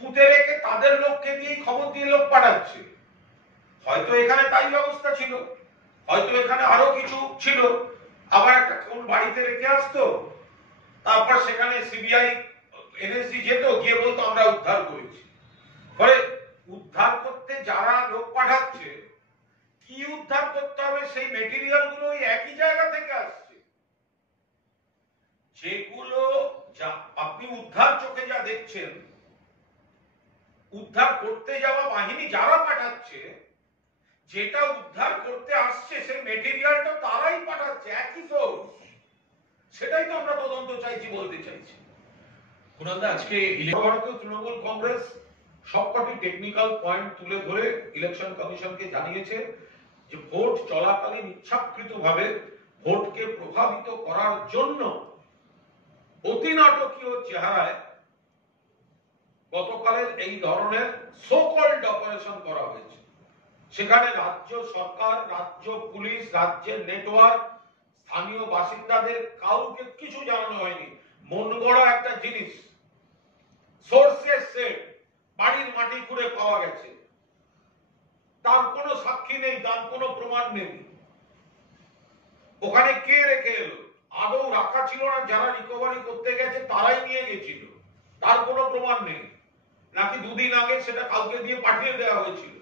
পুঁতে রেখে তাদের লোককে দিয়ে খবর দিয়ে লোক পাঠাচ্ছে। হয়তো এখানে তাই ব্যবস্থা ছিল, হয়তো এখানে আরো কিছু ছিল। আবার একটা কোন বাড়িতে রেখে আসতো, তারপর সেখানে সিবিআই এনএসজি যেত, গিয়ে বলতো আমরা উদ্ধার করেছি। ফলে উদ্ধার করতে যারা লোক পাঠাচ্ছে, কি উদ্ধার করতে হবে সেই মেটেরিয়াল গুলো ওই একই জায়গা থেকে আসছে। যেগুলো আপনি উদ্ধার চোখে যা দেখছেন, উদ্ধার করতে যাওয়া বাহিনী যারা পাঠাচ্ছে, যেটা উদ্ধার করতে আসছে সেই মেটেরিয়ালটা তারাই পাঠাচ্ছে, একই সোর্স। সেটাই তো আমরা তদন্ত চাইছি, বলতে চাইছি। কুণালদা, আজকে ভারতীয় তৃণমূল কংগ্রেস সবকটি টেকনিক্যাল পয়েন্ট তুলে ধরে ইলেকশন কমিশনকে জানিয়েছে যে ভোট চলাকালীন ইচ্ছাকৃতভাবে ভোটকে প্রভাবিত করার জন্য অতি নাটকীয় চেহারায় গতকালের এই ধরনের সো-কল্ড অপারেশন করা হয়েছে। সেখানে রাজ্য সরকার, রাজ্য পুলিশ, রাজ্যের নেটওয়ার্ক, স্থানীয় বাসিন্দাদের কাউকে কিছু জানানো হয়নি। মন গড়া একটা জিনিস, সোর্সের সেট, বাড়ির মাটি খুঁড়ে পাওয়া গেছে, তার কোনো সাক্ষী নেই, তার কোনো প্রমাণ নেই। ওখানে কে রেখে এলো, আদৌ রাখা ছিল না, যারা রিকভারি করতে গেছে তারাই নিয়ে গেছিল, তার কোনো প্রমাণ নেই। নাকি দুদিন আগে সেটা কাউকে দিয়ে পাঠিয়ে দেওয়া হয়েছিল।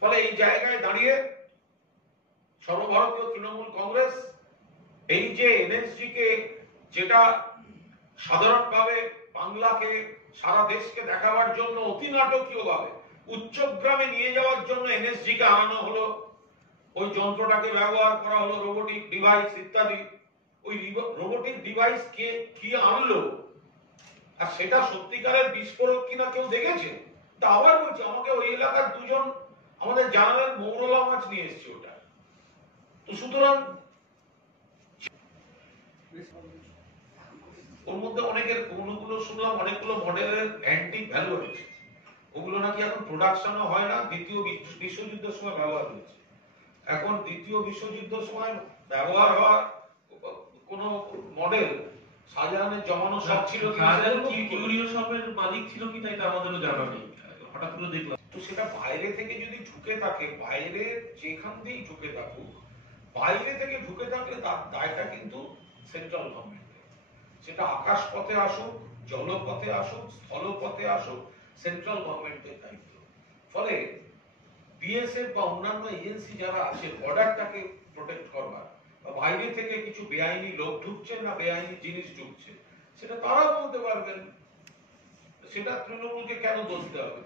ফলে এই জায়গায় দাঁড়িয়ে সর্বভারতীয় তৃণমূল কংগ্রেস এই যে এনএসজি কে, যেটা সাধারণভাবে বাংলাকে, সারা দেশকে দেখাবার জন্য অতি নাটকীয় ভাবে উচ্চগ্রামে নিয়ে যাওয়ার জন্য এনএসজি কে আনানো হলো, ওই যন্ত্রটাকে ব্যবহার করা হলো, রোবোটিক ডিভাইস ইত্যাদি। ওই রোবোটিক ডিভাইস কে কি আনলো, আর সেটা সত্যিকারের বিস্ফোরক কিনা কেউ দেখেছে? তা আবার বলছি, আমাকে ওই এলাকার দুজন আমাদের জানালেন মৌরলা মাছ নিয়ে এসছে ওটা। তো সুতরাং ওর মধ্যে অনেকের, কোনগুলো শুনলাম অনেকগুলো মডেলের অ্যান্টিক ভ্যালু আছে, ওগুলো নাকি এখন প্রোডাকশনও হয় না, দ্বিতীয় বিশ্বযুদ্ধের সময় ব্যবহার হয়েছে। এখন দ্বিতীয় বিশ্বযুদ্ধের সময় ব্যবহার হওয়া কোন মডেল শাহজাহানের জমানো সব ছিল, মালিক ছিল কিনা এটা আমাদেরও জানা নেই, হঠাৎ করে দেখলাম। তো সেটা বাইরে থেকে যদি ঢুকে থাকে, বাইরে যেখান দিয়েই ঢুকে থাকুক, বাইরে থেকে ঢুকে থাকলে তার দায়টা কিন্তু সেন্ট্রাল গভর্নমেন্টের। সেটা আকাশ পথে আসুক, জলপথে আসুক, স্থলপথে আসুক, সেন্ট্রাল গভর্নমেন্টের দায়িত্ব। ফলে বিএসএফ বা অন্যান্য এজেন্সি যারা আছে বর্ডারটাকে প্রোটেক্ট করবার, বাইরে থেকে কিছু বেআইনি লোক ঢুকছে না বেআইনি জিনিস ঢুকছে, সেটা তারা বলতে পারবেন। সেটা তৃণমূলকে কেন দোষ দেওয়া হবে?